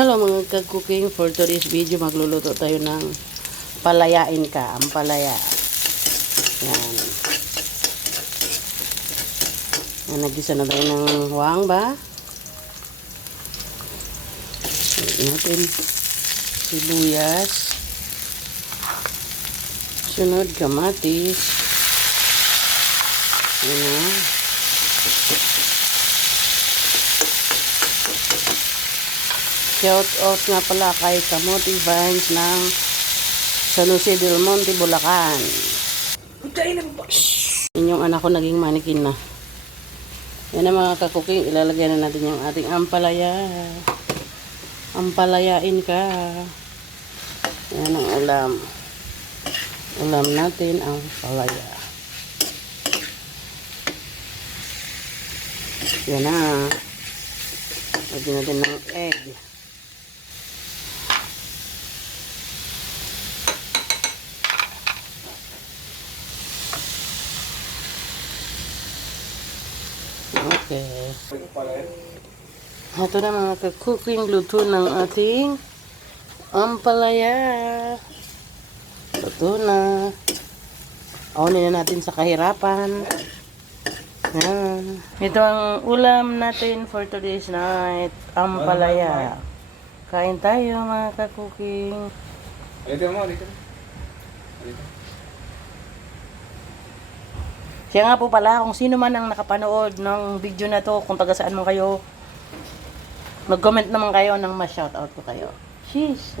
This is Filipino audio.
Hello mga ka-cooking, for today's video magluluto tayo ng palayain ka, ang palaya. Yan. Yan, nagisa na tayo ng huwang ba? Lagyan natin sibuyas. Sunod kamatis. Yan na. Shout out nga pala kay Kamote Vines ng San Jose del Monte, Bulacan. Inyong anak ko naging manikin na. Yan na mga kakuking, ilalagyan na natin yung ating ampalaya. Ampalayain ka. Yan ang ulam. Ulam natin ang palaya. Yan na. Lagyan natin ng egg. Okay. Ito na mga ka-cooking, luto ng ating ampalaya. Luto na. Aunin na natin sa kahirapan. Yan. Ito ang ulam natin for today's night. Ampalaya. Kain tayo mga ka-cooking. Dito mo, dito. Kaya nga po pala, kung sino man ang nakapanood ng video na to, kung taga saan mo kayo, mag-comment naman kayo nang ma-shoutout ko kayo. Sheesh!